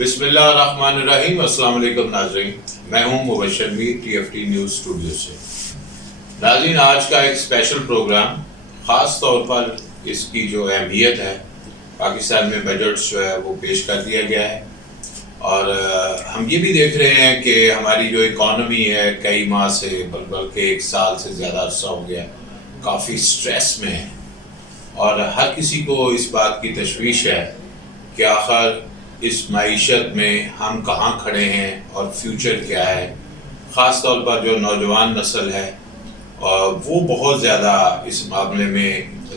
بسم اللہ الرحمن الرحیم. السلام علیکم ناظرین, میں ہوں مبشر میر TFT نیوز اسٹوڈیو سے. ناظرین, آج کا ایک اسپیشل پروگرام خاص طور پر اس کی جو اہمیت ہے پاکستان میں بجٹس جو ہے وہ پیش کر دیا گیا ہے, اور ہم یہ بھی دیکھ رہے ہیں کہ ہماری جو اکانومی ہے کئی ماہ سے بلکہ ایک سال سے زیادہ عرصہ ہو گیا کافی سٹریس میں ہے, اور ہر کسی کو اس بات کی تشویش ہے کہ آخر اس معیشت میں ہم کہاں کھڑے ہیں اور فیوچر کیا ہے. خاص طور پر جو نوجوان نسل ہے وہ بہت زیادہ اس معاملے میں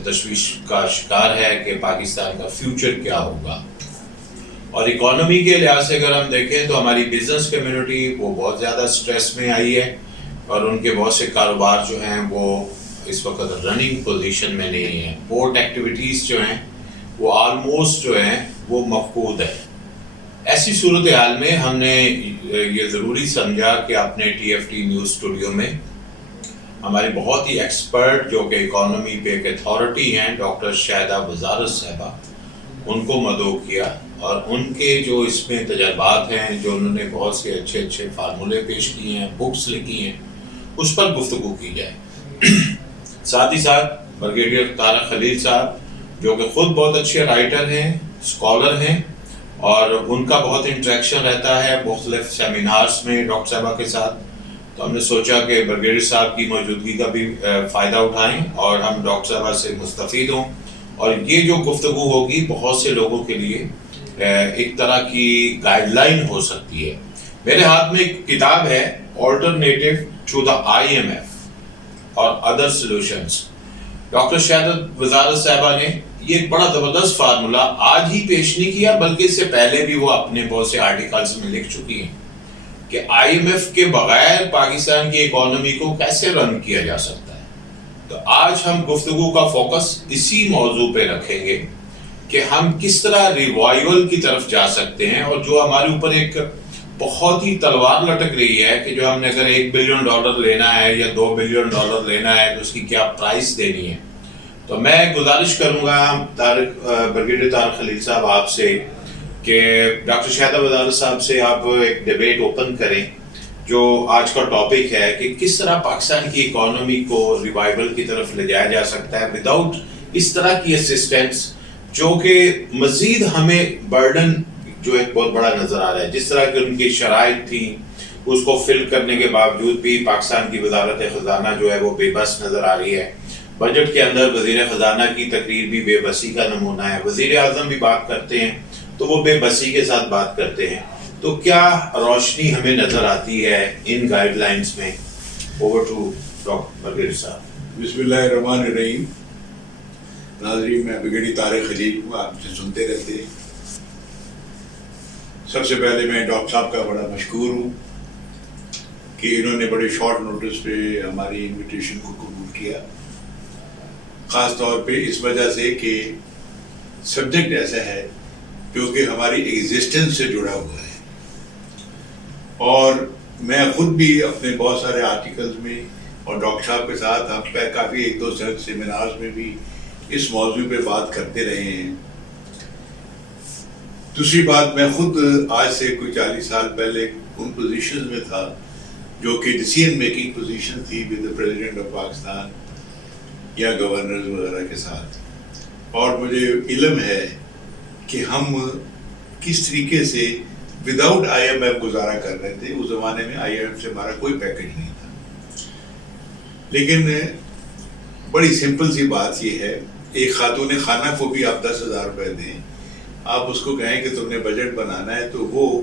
تشویش کا شکار ہے کہ پاکستان کا فیوچر کیا ہوگا. اور اکانومی کے لحاظ سے اگر ہم دیکھیں تو ہماری بزنس کمیونٹی وہ بہت زیادہ سٹریس میں آئی ہے, اور ان کے بہت سے کاروبار جو ہیں وہ اس وقت رننگ پوزیشن میں نہیں ہیں. پورٹ ایکٹیویٹیز جو ہیں وہ آلموسٹ جو ہیں وہ مفقود ہے. ایسی صورتحال میں ہم نے یہ ضروری سمجھا کہ اپنے TFT نیوز اسٹوڈیو میں ہماری بہت ہی ایکسپرٹ جو کہ اکانومی پہ ایک اتھارٹی ہیں ڈاکٹر شاہدہ وزارت صاحبہ, ان کو مدعو کیا, اور ان کے جو اس میں تجربات ہیں, جو انہوں نے بہت سے اچھے فارمولے پیش کیے ہیں, بکس لکھی ہیں, اس پر گفتگو کی جائے. ساتھ ہی ساتھ بریگیڈیئر طارق خلیل صاحب جو کہ خود بہت اچھے رائٹر ہیں, اسکالر ہیں, اور ان کا بہت انٹریکشن رہتا ہے مختلف سیمینارز میں ڈاکٹر صاحبہ کے ساتھ, تو ہم نے سوچا کہ بریگیڈیئر صاحب کی موجودگی کا بھی فائدہ اٹھائیں اور ہم ڈاکٹر صاحبہ سے مستفید ہوں, اور یہ جو گفتگو ہوگی بہت سے لوگوں کے لیے ایک طرح کی گائیڈ لائن ہو سکتی ہے. میرے ہاتھ میں ایک کتاب ہے آلٹرنیٹو ٹو دا IMF اور ادر سولوشنز. ڈاکٹر شاہدہ وزارت صاحبہ نے یہ ایک بڑا زبردست فارمولا آج ہی پیش نہیں کیا, بلکہ اس سے پہلے بھی وہ اپنے بہت سے آرٹیکلز میں لکھ چکی ہیں کہ IMF کے بغیر پاکستان کی اکانومی کو کیسے رن کیا جا سکتا ہے. تو آج ہم گفتگو کا فوکس اسی موضوع پہ رکھیں گے کہ ہم کس طرح ریوائول کی طرف جا سکتے ہیں, اور جو ہمارے اوپر ایک بہت ہی تلوار لٹک رہی ہے کہ جو ہم نے اگر $1 بلین لینا ہے یا $2 بلین لینا ہے تو اس کی کیا پرائس دینی ہے. تو میں گزارش کروں گا بریگیڈیئر طارق خلیل صاحب آپ سے کہ ڈاکٹر شاہدہ وزارت صاحب سے آپ ایک ڈیبیٹ اوپن کریں جو آج کا ٹاپک ہے کہ کس طرح پاکستان کی اکانومی کو ریوائول کی طرف لے جایا جا سکتا ہے وداؤٹ اس طرح کی اسسٹنس جو کہ مزید ہمیں برڈن جو ایک بہت بڑا نظر آ رہا ہے. جس طرح کی ان کی شرائط تھیں اس کو فل کرنے کے باوجود بھی پاکستان کی وزارت خزانہ جو ہے وہ بے بس نظر آ رہی ہے. بجٹ کے اندر وزیر خزانہ کی تقریر بھی بے بسی کا نمونہ ہے, وزیر اعظم بھی بات کرتے ہیں تو وہ بے بسی کے ساتھ بات کرتے ہیں. تو کیا روشنی ہمیں نظر آتی ہے ان گائیڈ لائنز میں؟ اوور ٹو ڈاکٹر بریگیڈیئر صاحب. بسم اللہ الرحمن الرحیم. ناظرین, میں بریگیڈیئر طارق خلیل ہوں, آپ سے سنتے رہتے ہیں. سب سے پہلے میں ڈاکٹر صاحب کا بڑا مشکور ہوں کہ انہوں نے بڑے شارٹ نوٹس پہ ہماری انویٹیشن کو قبول کیا, خاص طور پہ اس وجہ سے کہ سبجیکٹ ایسا ہے جو کہ ہماری ایگزسٹنس سے جڑا ہوا ہے. اور میں خود بھی اپنے بہت سارے آرٹیکلز میں اور ڈاکٹر صاحب کے ساتھ ہم کافی 1-2 سیمینارز میں بھی اس موضوع پہ بات کرتے رہے ہیں. دوسری بات, میں خود آج سے کوئی 40 سال پہلے ان پوزیشنز میں تھا جو کہ ڈیسیژن میکنگ پوزیشن تھی with the president of Pakistan یا گورنرز وغیرہ کے ساتھ, اور مجھے علم ہے کہ ہم کس طریقے سے وداؤٹ IMF گزارا کر رہے تھے. اس زمانے میں IMF سے ہمارا کوئی پیکج نہیں تھا. لیکن بڑی سمپل سی بات یہ ہے, ایک خاتون خانہ کو بھی آپ 10,000 روپے دیں, آپ اس کو کہیں کہ تم نے بجٹ بنانا ہے, تو وہ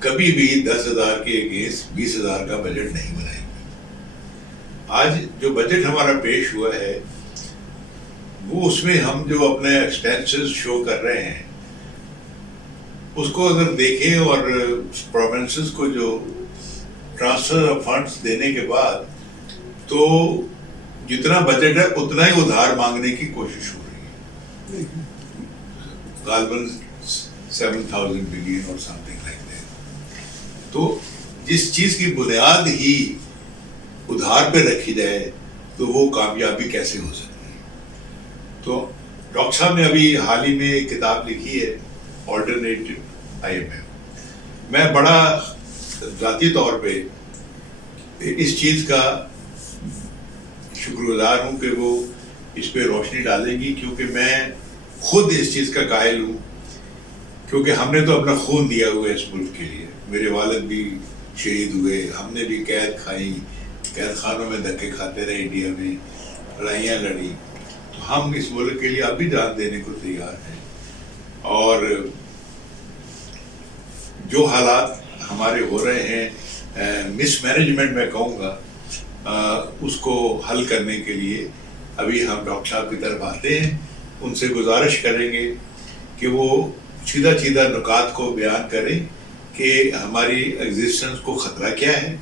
کبھی بھی 10,000 کے اگینسٹ 20,000 کا بجٹ نہیں بنائے گی. آج جو بجٹ ہمارا پیش ہوا ہے وہ اس میں ہم جو اپنے ایکسپینسز شو کر رہے ہیں اس کو اگر دیکھیں, اور پروونسز کو جو ٹرانسفر آف فنڈس دینے کے بعد, تو جتنا بجٹ ہے اتنا ہی ادھار مانگنے کی کوشش ہو رہی ہے, غالباً 7,000 بلین اور سم تھنگ لائک دیٹ. تو جس چیز کی بنیاد ہی ادھار پہ رکھی جائے تو وہ کامیابی کیسے ہو سکتی ہے. تو ڈاکٹر صاحب نے ابھی حال ہی میں ایک کتاب لکھی ہے آلٹرنیٹو IMF. میں بڑا ذاتی طور پہ اس چیز کا شکر گزار ہوں کہ وہ اس پہ روشنی ڈالے گی، کیونکہ میں خود اس چیز کا قائل ہوں، کیونکہ ہم نے تو اپنا خون دیا ہوا ہے اس ملک کے لیے. میرے والد بھی شہید ہوئے، ہم نے بھی قید کھائی، قید خانوں میں دھکے کھاتے رہے، انڈیا میں لڑائیاں لڑی، تو ہم اس ملک کے لیے اب بھی جان دینے کو تیار ہیں. اور جو حالات ہمارے ہو رہے ہیں مس مینجمنٹ میں کہوں گا، اس کو حل کرنے کے لیے ابھی ہم ڈاکٹر صاحب کی طرف آتے ہیں، ان سے گزارش کریں گے کہ وہ سیدھا نکات کو بیان کریں کہ ہماری ایگزسٹنس کو خطرہ کیا ہے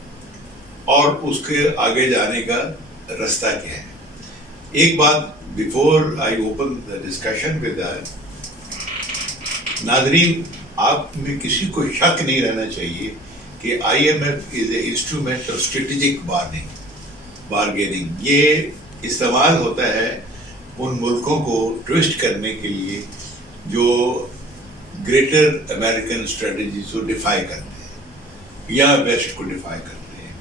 اور اس کے آگے جانے کا رستہ کیا ہے. ایک بات before I open the discussion with ناظرین، آپ میں کسی کو شک نہیں رہنا چاہیے کہ I M F is a instrument of strategic bargaining. یہ استعمال ہوتا ہے ان ملکوں کو ٹوسٹ کرنے کے لیے جو گریٹر امریکن اسٹریٹجیز کو ڈیفائی کرتے ہیں یا ویسٹ کو ڈیفائی کرتے ہیں.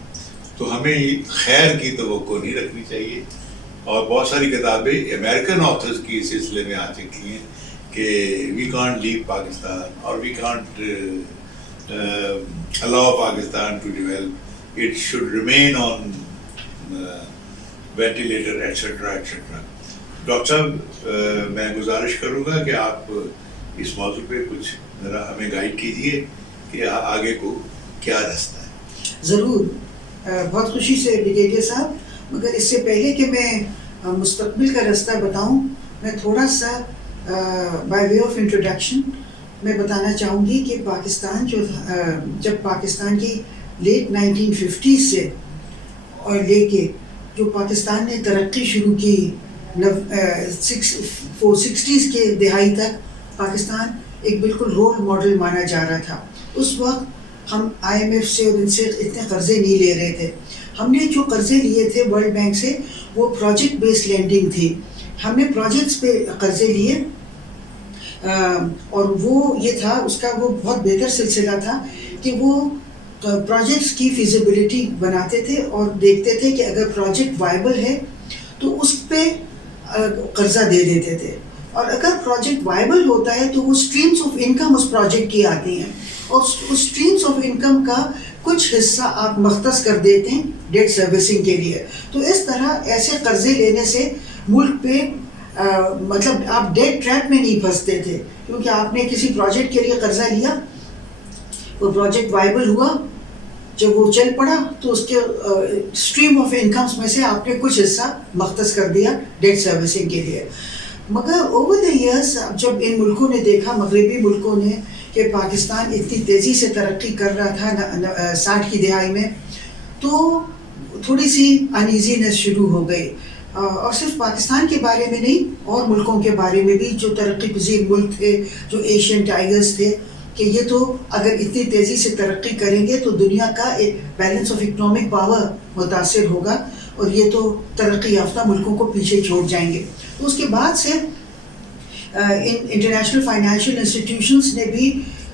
تو ہمیں خیر کی توقع نہیں رکھنی چاہیے. اور بہت ساری کتابیں امریکن آتھرز کی اس سلسلے میں آ چکی ہیں کہ وی کانٹ لیو پاکستان اور we can't allow Pakistan to develop, it should remain on ventilator et cetera et cetera. Doctor صاحب میں گزارش کروں گا کہ آپ اس موضوع پہ کچھ ذرا ہمیں گائیڈ کیجیے کہ آگے کو کیا رستہ ہے. ضرور، بہت خوشی سے بریگیڈیئر صاحب، مگر اس سے پہلے کہ میں مستقبل کا رستہ بتاؤں، میں تھوڑا سا بائی وے آف انٹروڈکشن میں بتانا چاہوں گی کہ پاکستان جب پاکستان کی لیٹ 1950 سے اور لے کے جو پاکستان نے ترقی شروع کی 60s کے دہائی تک پاکستان ایک بالکل رول ماڈل مانا جا رہا تھا. اس وقت ہم آئی ایم ایف سے اور ان سے اتنے قرضے نہیں لے رہے تھے. ہم نے جو قرضے لیے تھے ورلڈ بینک سے وہ پروجیکٹ بیس لینڈنگ تھی. ہم نے پروجیکٹس پہ قرضے لیے اور وہ یہ تھا، اس کا وہ بہت بہتر سلسلہ تھا کہ وہ پروجیکٹس کی فیزیبلٹی بناتے تھے اور دیکھتے تھے کہ اگر پروجیکٹ وائبل ہے تو اس پہ قرضہ دے دیتے تھے، اور اگر پروجیکٹ وائبل ہوتا ہے تو وہ اسٹریمس آف انکم اس پروجیکٹ کی آتی ہیں، اور اس اسٹریمس آف انکم کا کچھ حصہ آپ مختص کر دیتے ہیں ڈیٹ سروسنگ کے لیے. تو اس طرح ایسے قرضے لینے سے ملک پہ مطلب آپ ڈیٹ ٹریپ میں نہیں پھنستے تھے، کیونکہ آپ نے کسی پروجیکٹ کے لیے قرضہ لیا، وہ پروجیکٹ وائبل ہوا، جب وہ چل پڑا تو اس کے اسٹریم آف انکمس میں سے آپ نے کچھ حصہ مختص کر دیا ڈیٹ سروسنگ کے لیے. مگر اوور دا ایئرس جب ان ملکوں نے دیکھا، مغربی ملکوں نے، کہ پاکستان اتنی تیزی سے ترقی کر رہا تھا 60 کی دہائی میں، تو تھوڑی سی انیزینس شروع ہو گئی. اور صرف پاکستان کے بارے میں نہیں، اور ملکوں کے بارے میں بھی جو ترقی پذیر ملک تھے، جو ایشین ٹائگرز تھے، کہ یہ تو اگر اتنی تیزی سے ترقی کریں گے تو دنیا کا ایک بیلنس آف اکنامک پاور متاثر ہوگا اور یہ تو ترقی یافتہ ملکوں کو پیچھے چھوڑ جائیں گے. تو اس کے بعد سے انٹرنیشنل فائنینشیل انسٹیٹیوشنس نے بھی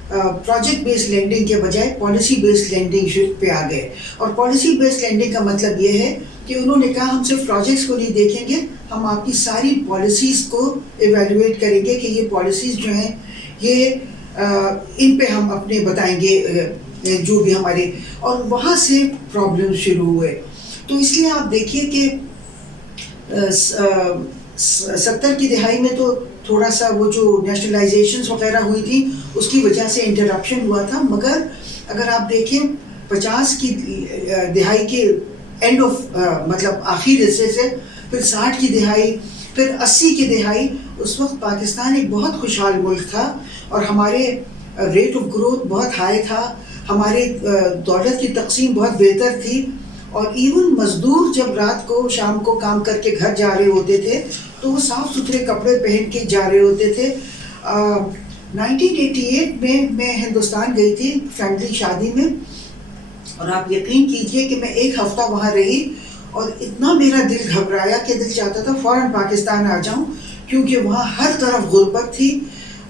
پروجیکٹ بیس لینڈنگ کے بجائے پالیسی بیس لینڈنگ پہ آ گئے. اور پالیسی بیس لینڈنگ کا مطلب یہ ہے کہ انہوں نے کہا ہم صرف پروجیکٹس کو نہیں دیکھیں گے، ہم آپ کی ساری پالیسیز کو ایویلویٹ کریں گے کہ یہ پالیسیز جو ہیں یہ ان پہ ہم اپنے بتائیں گے جو بھی ہمارے، اور وہاں سے پرابلم شروع ہوئے. تو اس لیے آپ دیکھیے کہ 70 کی دہائی میں تو تھوڑا سا وہ جو نیشنلائزیشنز وغیرہ ہوئی تھی اس کی وجہ سے انٹرپشن ہوا تھا، مگر اگر آپ دیکھیں 50 کی دہائی کے اینڈ آف مطلب آخری حصے سے، پھر 60 کی دہائی، پھر 80 کی دہائی، اس وقت پاکستان ایک بہت خوشحال ملک تھا اور ہمارے ریٹ آف گروتھ بہت ہائی تھا، ہمارے دولت کی تقسیم بہت بہتر تھی، اور ایون مزدور جب رات کو شام کو کام کر کے گھر جا رہے ہوتے تھے تو وہ صاف ستھرے کپڑے پہن کے جا رہے ہوتے تھے. 1988 میں ہندوستان گئی تھی فیملی شادی میں، اور آپ یقین کیجئے کہ میں ایک ہفتہ وہاں رہی اور اتنا میرا دل گھبرایا کہ دل چاہتا تھا فوراً پاکستان آ جاؤں، کیونکہ وہاں ہر طرف غربت تھی،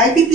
IPP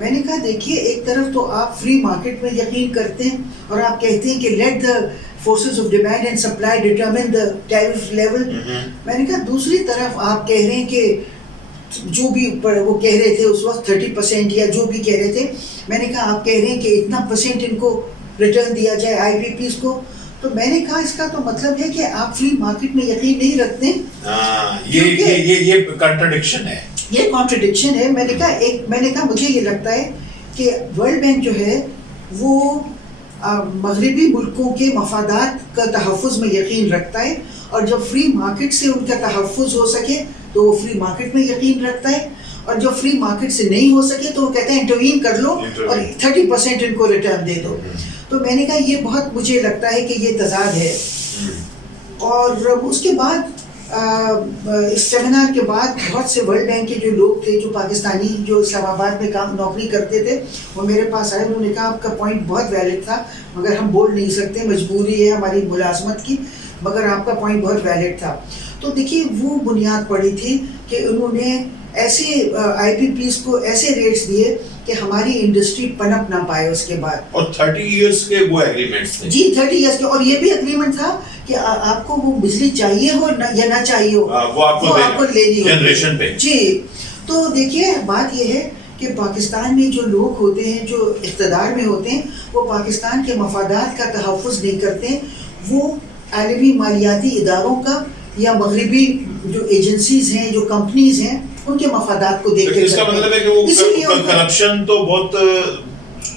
میں نے کہا دیکھیے ایک طرف تو آپ فری مارکیٹ میں یقین کرتے ہیں اور آپ کہتے ہیں کہ let the forces of demand and supply determine the tariff level. میں نے کہا دوسری طرف آپ کہہ رہے ہیں کہ جو بھی وہ کہہ رہے تھے اس وقت 30% یا جو بھی کہہ رہے تھے, میں نے کہا آپ کہہ رہے ہیں کہ اتنا % ان کو ریٹرن دیا جائے آئی پی پیز کو. تو میں نے کہا اس کا تو مطلب ہے کہ آپ فری مارکیٹ میں یقین نہیں رکھتے. یہ کنٹرڈکشن ہے, یہ کانٹرڈکشن ہے. میں نے کہا مجھے یہ لگتا ہے کہ ورلڈ بینک جو ہے وہ مغربی ملکوں کے مفادات کا تحفظ میں یقین رکھتا ہے, اور جب فری مارکیٹ سے ان کا تحفظ ہو سکے تو وہ فری مارکیٹ میں یقین رکھتا ہے, اور جو فری مارکیٹ سے نہیں ہو سکے تو وہ کہتے ہیں انٹروین کر لو اور 30% ان کو ریٹرن دے دو. تو میں نے کہا یہ بہت مجھے لگتا ہے کہ یہ تضاد ہے. اور اس کے بعد اس سیمینار کے بعد بہت سے ورلڈ بینک کے جو لوگ تھے جو پاکستانی جو اسلام آباد میں نوکری کرتے تھے وہ میرے پاس آئے. انہوں نے کہا آپ کا پوائنٹ بہت ویلڈ تھا مگر ہم بول نہیں سکتے, مجبوری ہے ہماری ملازمت کی, مگر آپ کا پوائنٹ بہت ویلڈ تھا. تو دیکھیے وہ بنیاد پڑی تھی کہ انہوں نے ایسے آئی پی پیز کو ایسے ریٹس دیے کہ ہماری انڈسٹری پنپ نہ پائے اس کے بعد. اور 30 ایئرس کے وہ ایگریمنٹس تھے. جی 30 ایئرس کے, اور یہ بھی ایگریمنٹ تھا کہ آپ کو وہ بجلی چاہیے ہو یا نہ چاہیے ہو وہ آپ کو لینی ہو جنریشن پہ. جی تو دیکھیے بات یہ ہے کہ پاکستان میں جو لوگ ہوتے ہیں جو اقتدار میں ہوتے ہیں وہ پاکستان کے مفادات کا تحفظ نہیں کرتے, وہ عالمی مالیاتی اداروں کا یا مغربی جو ایجنسیز ہیں جو کمپنیز ہیں ان کے مفادات کو دیکھ کے. اس کا مطلب ہے کہ وہ کرپشن تو بہت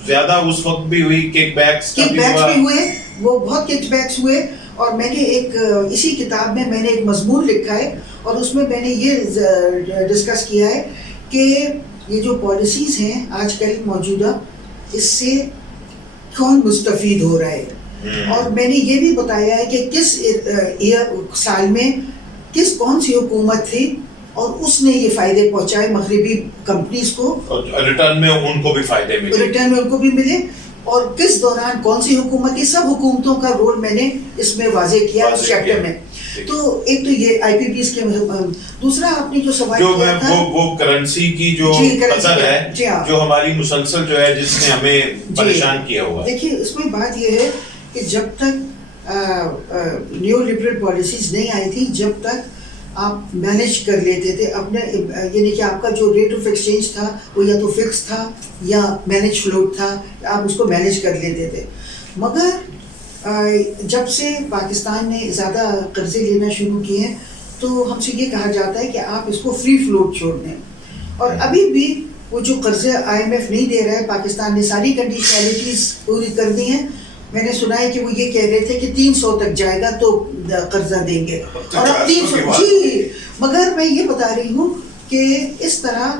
زیادہ اس وقت بھی ہوئی, کک بیکس بھی ہوئے, وہ بہت کک بیکس ہوئے. اور میں نے ایک اسی کتاب میں نے ایک مضمون لکھا ہے اور اس میں نے یہ ڈسکس کیا ہے کہ یہ جو پالیسیز ہیں آج کل موجودہ اس سے کون مستفید ہو رہا ہے. اور میں نے یہ بھی بتایا ہے کہ کس سال میں کون سی حکومت تھی اور اس نے یہ فائدے پہنچائے مغربی کمپنیز کو, ریٹرن میں ان کو بھی فائدے ملے, اور کس دوران کون سی حکومت تھی. سب حکومتوں کا رول میں نے اس میں واضح کیا اس چیپٹر میں. تو ایک تو یہ آئی پی پیز کے, دوسرا آپ نے جو سوال کیا تھا وہ کرنسی کی جو قدر ہے جو ہماری مسلسل جو ہے جس نے ہمیں پریشان کیا ہوا. دیکھیے اس میں بات یہ ہے کہ جب تک نیو لبرل پالیسیز نہیں آئی تھی, جب تک آپ مینیج کر لیتے تھے اپنے, یعنی کہ آپ کا جو ریٹ آف ایکسچینج تھا وہ یا تو فکس تھا یا مینیج فلوٹ تھا, آپ اس کو مینیج کر لیتے تھے. مگر جب سے پاکستان نے زیادہ قرضے لینا شروع کیے ہیں تو ہم سے یہ کہا جاتا ہے کہ آپ اس کو فری فلوٹ چھوڑ دیں. اور ابھی بھی وہ جو قرضے آئی ایم ایف نہیں دے رہا ہے, پاکستان نے ساری کنڈیشنلٹیز پوری کر دی ہیں. میں نے سنا ہے کہ وہ یہ کہہ رہے تھے کہ 300 تک جائے گا تو قرضہ دیں گے, اور اب 300. جی مگر میں یہ بتا رہی ہوں کہ اس طرح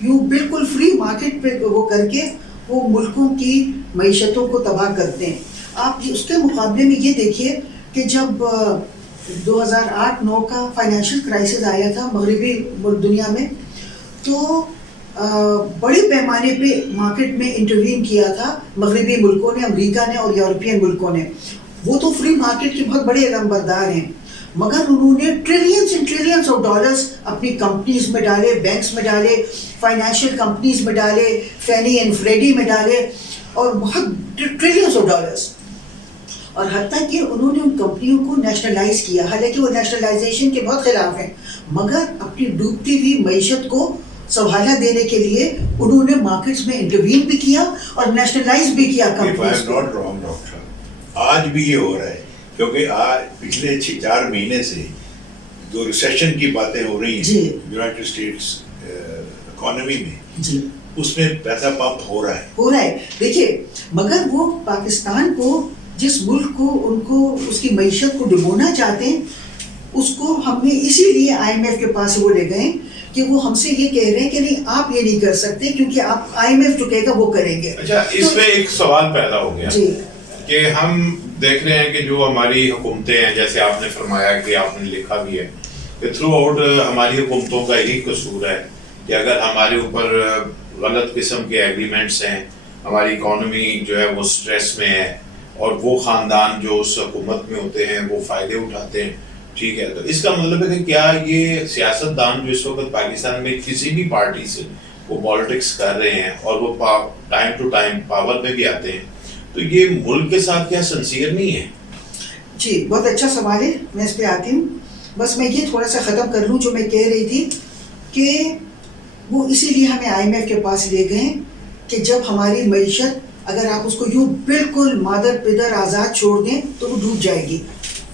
یوں بالکل فری مارکیٹ پہ وہ کر کے وہ ملکوں کی معیشتوں کو تباہ کرتے ہیں. آپ اس کے مقابلے میں یہ دیکھیے کہ جب 2008-9 کا فائنینشیل کرائسس آیا تھا مغربی دنیا میں, تو بڑے پیمانے پہ مارکیٹ میں انٹروین کیا تھا مغربی ملکوں نے, امریکہ نے اور یورپین ملکوں نے. وہ تو فری مارکیٹ کے بہت بڑے علمبردار ہیں, مگر انہوں نے trillions and trillions of dollars اپنی کمپنیز میں ڈالے, بینکس میں ڈالے, فائنینشیل کمپنیز میں ڈالے, فینی اینڈ فریڈی میں ڈالے, اور بہت ٹریلینز آف ڈالرز. اور حتیٰ کہ انہوں نے ان کمپنیوں کو نیشنلائز کیا, حالانکہ وہ نیشنلائزیشن کے بہت خلاف ہیں, مگر اپنی ڈوبتی ہوئی معیشت کو سنبھالا دینے کے لیے انہوں نے مارکیٹس میں انٹروین بھی کیا اور نیشنلائز بھی کیا کمپنیز کو. ڈاکٹر آج بھی یہ ہو رہا ہے, کیونکہ آج پچھلے 4 مہینے سے جو ریسیشن کی باتیں ہو رہی ہیں یونائٹڈ اسٹیٹس اکانومی میں, اس میں پیسہ پمپ ہو رہا ہے. دیکھیے مگر وہ پاکستان کو, جس ملک کو ان کو اس کی معیشت کو ڈبونا چاہتے ہیں, اس کو ہم نے اسی لیے آئی ایم ایف کے پاس وہ لے گئے کہ وہ ہم سے یہ کہہ رہے ہیں کہ نہیں آپ یہ نہیں کر سکتے کیونکہ آپ آئی ایم ایف جو کہے گا وہ کریں گے. اچھا, اس میں ایک سوال پیدا ہو گیا کہ ہم دیکھ رہے ہیں کہ جو ہماری حکومتیں ہیں, جیسے آپ نے فرمایا کہ آپ نے لکھا بھی ہے کہ تھرو آؤٹ ہماری حکومتوں کا یہی قصور ہے کہ اگر ہمارے اوپر غلط قسم کے ایگریمنٹس ہیں, ہماری اکانومی جو ہے وہ سٹریس میں ہے, اور وہ خاندان جو اس حکومت میں ہوتے ہیں وہ فائدے اٹھاتے ہیں. ٹھیک ہے, تو اس کا مطلب ہے کہ کیا یہ سیاست دان جو اس وقت پاکستان میں کسی بھی پارٹی سے, وہ پالیٹکس کر رہے ہیں اور وہ ٹائم ٹو ٹائم پاور میں بھی آتے ہیں, تو یہ ملک کے ساتھ کیا سنسیئر نہیں ہے؟ جی بہت اچھا سوال ہے, میں اس پہ آتی ہوں. بس میں یہ تھوڑا سا ختم کر لوں جو میں کہہ رہی تھی کہ وہ اسی لیے ہمیں IMF کے پاس لے گئے کہ جب ہماری معیشت اگر آپ اس کو یوں بالکل مادر پدر آزاد چھوڑ دیں تو وہ ڈوب جائے گی.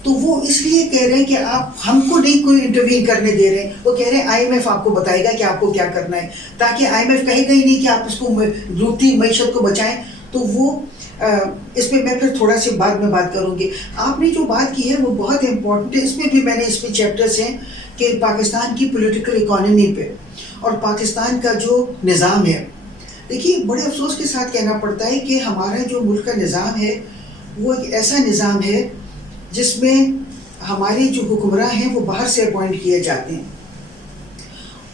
تو وہ اس لیے کہہ رہے ہیں کہ آپ ہم کو نہیں کوئی انٹروین کرنے دے رہے ہیں, وہ کہہ رہے ہیں IMF آپ کو بتائے گا کہ آپ کو کیا کرنا ہے, تاکہ IMF کہے گا ہی نہیں کہ آپ اس کو ڈوبتی معیشت کو بچائیں. تو وہ اس پہ میں پھر تھوڑا سی بعد میں بات کروں گی. آپ نے جو بات کی ہے وہ بہت امپورٹنٹ ہے, اس میں بھی میں نے اس پہ چیپٹرس ہیں کہ پاکستان کی پولیٹیکل اکانومی پہ اور پاکستان کا جو نظام ہے. دیکھیے بڑے افسوس کے ساتھ کہنا پڑتا ہے کہ ہمارا جو ملک کا نظام ہے وہ ایک ایسا نظام ہے جس میں ہمارے جو حکمراں ہیں وہ باہر سے اپوائنٹ کیے جاتے ہیں,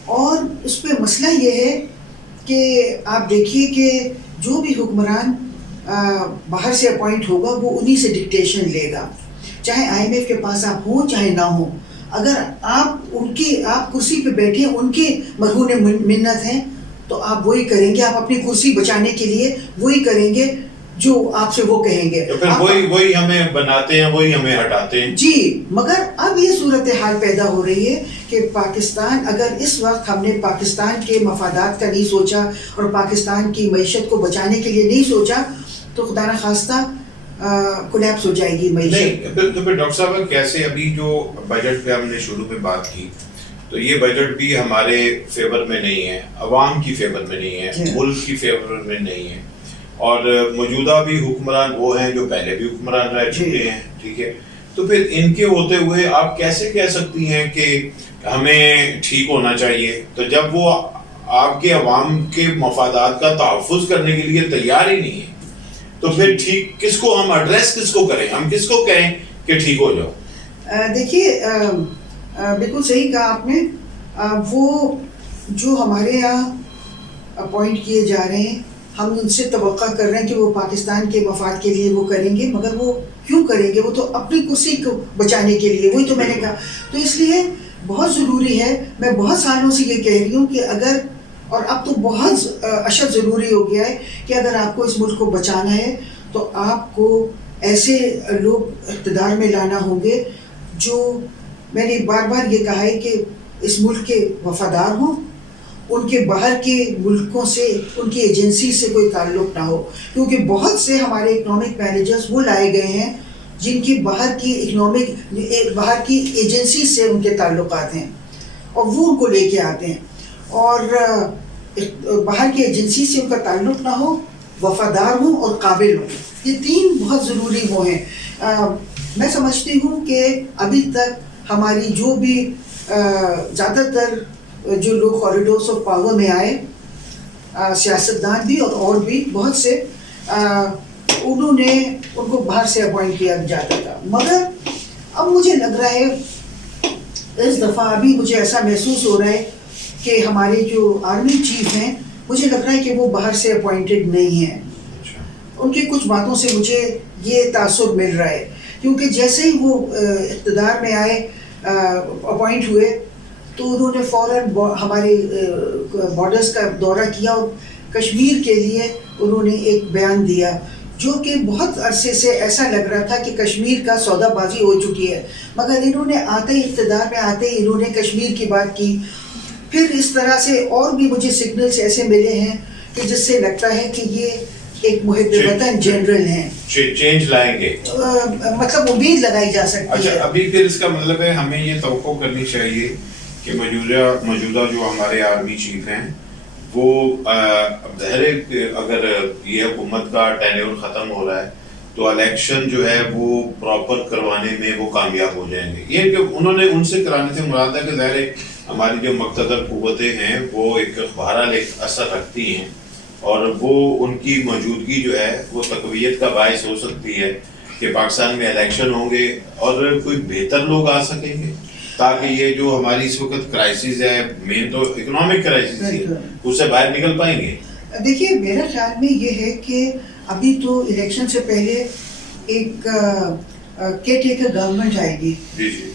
اور اس پہ مسئلہ یہ ہے کہ آپ دیکھیے کہ جو بھی حکمران باہر سے اپوائنٹ ہوگا وہ انہی سے ڈکٹیشن لے گا, چاہے IMF کے پاس آپ ہوں چاہے نہ ہوں. اگر آپ کرسی پہ بیٹھے ان کے مرہون منت ہیں تو آپ وہی کریں گے, آپ اپنی کرسی بچانے کے لیے وہی کریں گے جو آپ سے وہ کہیں گے. تو پھر وہی ہمیں بناتے ہیں, وہی ہمیں ہٹاتے ہیں. جی, مگر اب یہ صورتحال پیدا ہو رہی ہے کہ پاکستان, اگر اس وقت ہم نے پاکستان کے مفادات کا نہیں سوچا اور پاکستان کی معیشت کو بچانے کے لیے نہیں سوچا تو خدا نخواستہ کولیپس ہو جائے گی معیشت. تو پھر ڈاکٹر صاحب کیسے, ابھی جو بجٹ پہ ہم نے شروع میں بات کی تو یہ بجٹ بھی ہمارے فیور میں نہیں ہے, عوام کی فیور میں نہیں ہے, ملک کی فیور میں نہیں ہے, اور موجودہ بھی حکمران وہ ہیں جو پہلے بھی حکمران رہ چکے ہیں, ٹھیک ہے. تو پھر ان کے ہوتے ہوئے آپ کیسے کہہ سکتی ہیں کہ ہمیں ٹھیک ہونا چاہیے, تو جب وہ آپ کے عوام کے مفادات کا تحفظ کرنے کے لیے تیار ہی نہیں ہے تو پھر ٹھیک کس کو ہم ایڈریس کس کو کریں, ہم کس کو کہیں کہ ٹھیک ہو جاؤ؟ دیکھیے بالکل صحیح کہا آپ نے. وہ جو ہمارے یہاں اپوائنٹ کیے جا رہے ہیں ہم ان سے توقع کر رہے ہیں کہ وہ پاکستان کے مفاد کے لیے وہ کریں گے, مگر وہ کیوں کریں گے؟ وہ تو اپنی کرسی کو بچانے کے لیے, وہی تو میں نے کہا. تو اس لیے بہت ضروری ہے, میں بہت سالوں سے یہ کہہ رہی ہوں کہ اگر, اور اب تو بہت اشد ضروری ہو گیا ہے کہ اگر آپ کو اس ملک کو بچانا ہے تو آپ کو ایسے لوگ اقتدار میں لانا ہوں گے جو, میں نے بار بار یہ کہا ہے کہ اس ملک کے وفادار ہوں, ان کے باہر کے ملکوں سے, ان کی ایجنسی سے کوئی تعلق نہ ہو, کیونکہ بہت سے ہمارے اکنامک مینیجرز وہ لائے گئے ہیں جن کی باہر کی ایجنسی سے ان کے تعلقات ہیں اور وہ ان کو لے کے آتے ہیں, اور باہر کی ایجنسی سے ان کا تعلق نہ ہو, وفادار ہوں اور قابل ہوں. یہ تین بہت ضروری وہ ہیں. میں سمجھتی ہوں کہ ابھی تک ہماری جو بھی زیادہ تر جو لوگ کوریڈورس آف پاور میں آئے, سیاستدان بھی اور بھی بہت سے, انہوں نے ان کو باہر سے اپوائنٹ کیا جاتا تھا. مگر اب مجھے لگ رہا ہے اس دفعہ ابھی مجھے ایسا محسوس ہو رہا ہے کہ ہمارے جو آرمی چیف ہیں مجھے لگ رہا ہے کہ وہ باہر سے اپوائنٹڈ نہیں ہیں. ان کی کچھ باتوں سے مجھے یہ تاثر مل رہا ہے, کیونکہ جیسے ہی وہ اقتدار میں آئے, اپوائنٹ ہوئے, تو انہوں نے فوراً ہمارے بارڈرز کا دورہ کیا اور کشمیر کے لیے انہوں نے ایک بیان دیا جو کہ بہت عرصے سے ایسا لگ رہا تھا کہ کشمیر کا سودا بازی ہو چکی ہے, مگر انہوں نے آتے ہی, اقتدار میں آتے ہی انہوں نے کشمیر کی بات کی. پھر اس طرح سے اور بھی مجھے سگنلز ایسے ملے ہیں کہ جس سے لگتا ہے کہ یہ ایک محب وطن جنرل ہیں, چینج لائیں گے, مطلب امید لگائی جا سکتی ہے. اچھا, ابھی پھر اس کا مطلب ہے ہمیں یہ توقع کرنی چاہیے کہ موجودہ جو ہمارے آرمی چیف ہیں وہ ظاہر ہے اگر یہ حکومت کا ٹینیور ختم ہو رہا ہے تو الیکشن جو ہے وہ پراپر کروانے میں وہ کامیاب ہو جائیں گے. یہ کہ انہوں نے ان سے کرانے سے مراد ہے کہ ظاہر ہے ہماری جو مقتدر قوتیں ہیں وہ ایک بہرحال ایک اثر رکھتی ہیں, اور وہ ان کی موجودگی جو ہے وہ تقویت کا باعث ہو سکتی ہے کہ پاکستان میں الیکشن ہوں گے اور کوئی بہتر لوگ آ سکیں گے, تاکہ یہ جو ہماری اس وقت کرائسس ہے, مین تو اکنامک کرائسس ہے, اس سے باہر نکل پائیں گے. دیکھیے میرا خیال میں یہ ہے کہ ابھی تو الیکشن سے پہلے ایک کیئر ٹیکر گورنمنٹ آئے گی. جی جی,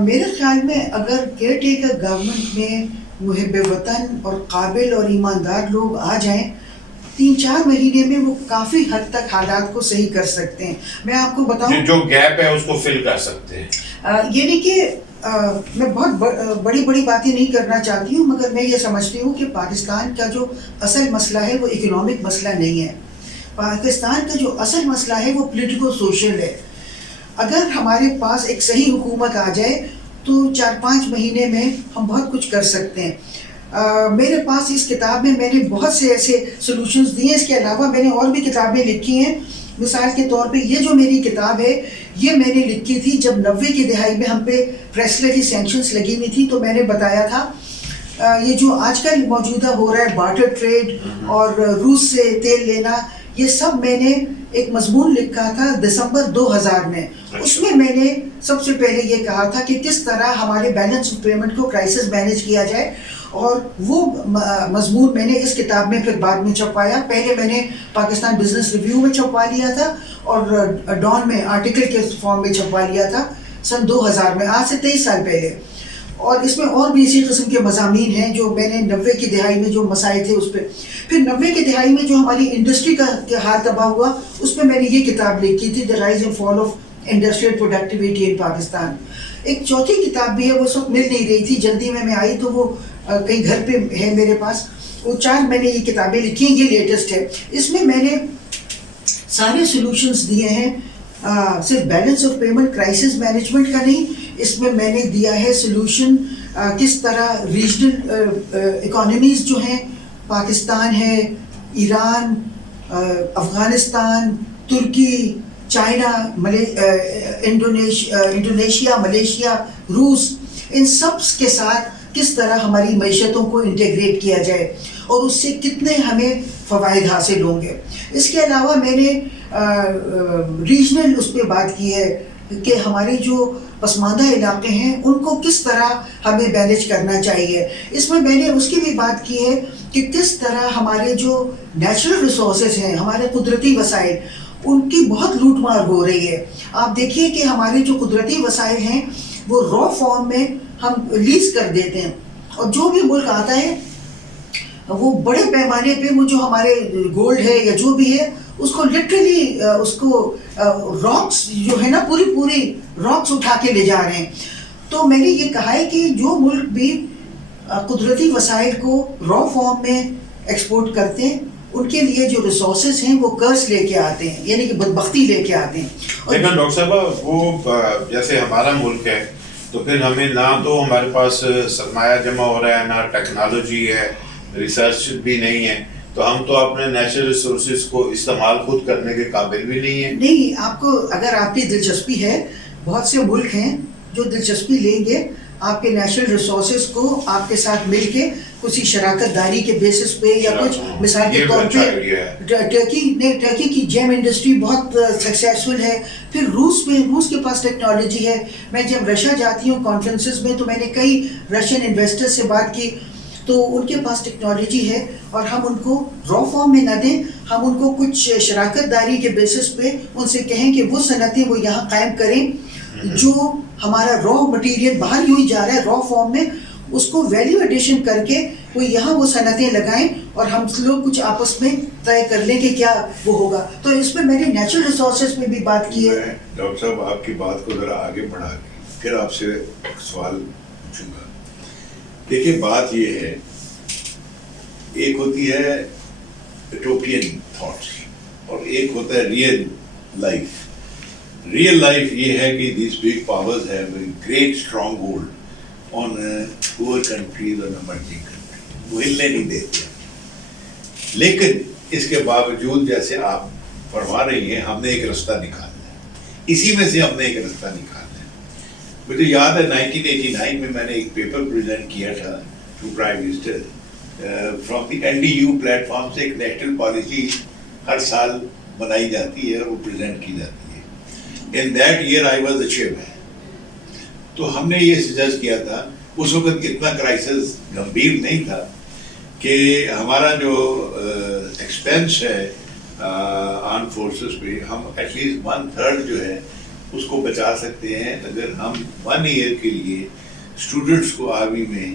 میرے خیال میں اگر کیئر ٹیکر گورنمنٹ میں محب وطن اور قابل اور ایماندار لوگ آ جائیں 3-4 مہینے میں وہ کافی حد تک حالات کو صحیح کر سکتے ہیں. میں آپ کو بتاؤں جو گیپ ہے اس کو فل کر سکتے ہیں. یعنی کہ میں بہت بڑی باتیں نہیں کرنا چاہتی ہوں، مگر میں یہ سمجھتی ہوں کہ پاکستان کا جو اصل مسئلہ ہے وہ اکنامک مسئلہ نہیں ہے. پاکستان کا جو اصل مسئلہ ہے وہ پولیٹیکو سوشل ہے. اگر ہمارے پاس ایک صحیح حکومت آ جائے تو 4-5 مہینے میں ہم بہت کچھ کر سکتے ہیں. میرے پاس اس کتاب میں نے بہت سے ایسے سلوشنز دیے. اس کے علاوہ میں نے اور بھی کتابیں لکھی ہیں. مثال کے طور پہ یہ جو میری کتاب ہے یہ میں نے لکھی تھی جب 90 کی دہائی میں ہم پہ پریسلر کی سینکشنز لگی ہوئی تھی. تو میں نے بتایا تھا یہ جو آج کل موجودہ ہو رہا ہے بارٹر ٹریڈ اور روس سے تیل لینا، یہ سب میں نے ایک مضمون لکھا تھا دسمبر 2000 میں. اس میں نے سب سے پہلے یہ کہا تھا کہ کس طرح ہمارے بیلنس آف پیمنٹ کو کرائسس مینیج کیا جائے، اور وہ مضمون میں نے اس کتاب میں پھر بعد میں چھپایا. پہلے میں نے پاکستان بزنس ریویو میں چھپا لیا تھا اور ڈان میں آرٹیکل کے فارم میں چھپا لیا تھا سن 2000 میں، آج سے 23 سال پہلے. اور اس میں اور بھی اسی قسم کے مضامین ہیں جو میں نے 90 کی دہائی میں جو مسائل تھے اس پہ. پھر 90 کی دہائی میں جو ہماری انڈسٹری کا حال تباہ ہوا اس میں نے یہ کتاب لکھی تھی the rise and fall of industrial productivity in Pakistan. ایک چوتھی کتاب بھی ہے، وہ اس وقت مل نہیں رہی تھی، جلدی میں آئی تو وہ کہیں گھر پہ ہے میرے پاس. وہ 4 میں نے یہ کتابیں لکھی ہیں، یہ لیٹسٹ ہے. اس میں نے سارے سلوشنز دیے ہیں، صرف balance of payment crisis management کا نہیں، اس میں نے دیا ہے سلوشن کس طرح ریجنل اکانومیز جو ہیں، پاکستان ہے، ایران، افغانستان، ترکی، چائنا، انڈونیشیا، ملیشیا، روس، ان سب کے ساتھ کس طرح ہماری معیشتوں کو انٹیگریٹ کیا جائے اور اس سے کتنے ہمیں فوائد حاصل ہوں گے. اس کے علاوہ میں نے ریجنل اس پہ بات کی ہے کہ ہمارے جو پسماندہ علاقے ہیں ان کو کس طرح ہمیں مینیج کرنا چاہیے. اس میں نے اس کی بھی بات کی ہے کہ کس طرح ہمارے جو نیچرل ریسورسز ہیں، ہمارے قدرتی وسائل، ان کی بہت لوٹ مار ہو رہی ہے. آپ دیکھیے کہ ہمارے جو قدرتی وسائل ہیں وہ را فارم میں ہم لیز کر دیتے ہیں، اور جو بھی ملک آتا ہے وہ بڑے پیمانے پہ وہ جو ہمارے گولڈ ہے یا جو بھی ہے اس کو لٹرلی اس کو راکس جو ہے نا پوری راکس اٹھا کے لے جا رہے ہیں. تو میں نے یہ کہا ہے کہ جو ملک بھی قدرتی وسائل کو را فارم میں ایکسپورٹ کرتے ہیں ان کے لیے جو ریسورسز ہیں وہ کرس لے کے آتے ہیں، یعنی کہ بدبختی لے کے آتے ہیں. لیکن ڈاکٹر صاحب وہ جیسے ہمارا ملک ہے تو پھر ہمیں نہ تو ہمارے پاس سرمایہ جمع ہو رہا ہے، نہ ٹیکنالوجی ہے، ریسرچ بھی نہیں ہے، تو ہم تو اپنے نیچرل ریسورسز کو استعمال خود کرنے کے قابل بھی نہیں ہیں. نہیں، آپ کو اگر آپ کی دلچسپی ہے، بہت سے ملک ہیں جو دلچسپی لیں گے آپ کے نیچرل ریسورسز کو آپ کے ساتھ مل کے کسی شراکت داری کے بیسس پہ یا کچھ. مثال کے طور پہ ٹرکی کی جیم انڈسٹری بہت سکسیسفل ہے. پھر روس کے پاس ٹیکنالوجی ہے. میں جب رشیا جاتی ہوں کانفرنسز میں تو میں نے کئی رشین انویسٹر سے بات کی تو ان کے پاس ٹیکنالوجی ہے، اور ہم ان کو را فارم میں نہ دیں، ہم ان کو کچھ شراکت داری کے بیسس پہ ان سے کہیں کہ وہ صنعتیں وہ یہاں قائم کریں جو ہمارا را مٹیریل باہر یوں ہی جا رہا ہے را فارم میں، اس کو ویلیو ایڈیشن کر کے وہ یہاں وہ صنعتیں لگائیں اور ہم لوگ کچھ آپس میں طے کر لیں کہ کیا وہ ہوگا. تو اس میں نے نیچرل ریسورسز میں بھی بات کی ہے. ڈاکٹر صاحب آپ کی بات کو ذرا آگے بڑھا کے پھر آپ سے سوال پوچھوں گا. دیکھیے بات یہ ہے، ایک ہوتی ہے یوٹوپین تھاٹس اور ایک ہوتا ہے ریئل لائف. ریئل لائف یہ ہے کہ these big powers have a great strong hold on poor countries اور ایمرجنگ کنٹریز، وہ ہلنے نہیں دیتے. لیکن اس کے باوجود جیسے آپ فرما رہی ہیں ہم نے ایک رستہ نکالنا ہے، اسی میں سے ہم نے ایک رستہ نکالنا ہے. مجھے یاد ہے 1989 میں نے ایک پیپر پریزنٹ کیا تھا to prime minister from the NDU platform سے. ایک نیشنل پالیسی ہر سال بنائی جاتی ہے اور وہ پریزنٹ کی جاتی ہے. In that year I was the chairman. تو ہم نے یہ سجیسٹ کیا تھا، اس وقت اتنا کرائسس گمبھیر نہیں تھا کہ ہمارا جو ایکسپینس ہے آرم فورسز پہ ہم ایٹ لیسٹ 1/3 جو ہے اس کو بچا سکتے ہیں اگر ہم 1 ایئر کے لیے اسٹوڈنٹس کو آرمی میں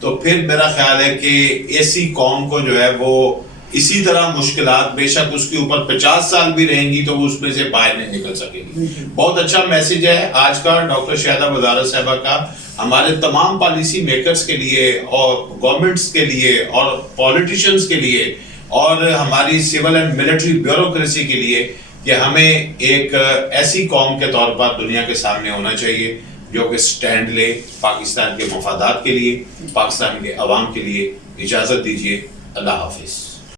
تو پھر میرا خیال ہے کہ ایسی قوم کو جو ہے وہ اسی طرح مشکلات بے شک اس کے اوپر 50 سال بھی رہیں گی تو وہ اس میں سے باہر نہیں نکل سکے گی. بہت اچھا میسج ہے آج کا ڈاکٹر شہدہ وزارت صاحبہ کا ہمارے تمام پالیسی میکرز کے لیے اور گورنمنٹس کے لیے اور پولیٹیشنز کے لیے اور ہماری سول اینڈ ملٹری بیوروکریسی کے لیے کہ ہمیں ایک ایسی قوم کے طور پر دنیا کے سامنے ہونا چاہیے جو کہ سٹینڈ لے پاکستان کے مفادات کے لیے، پاکستان کے عوام کے لیے. اجازت دیجیے، اللہ حافظ.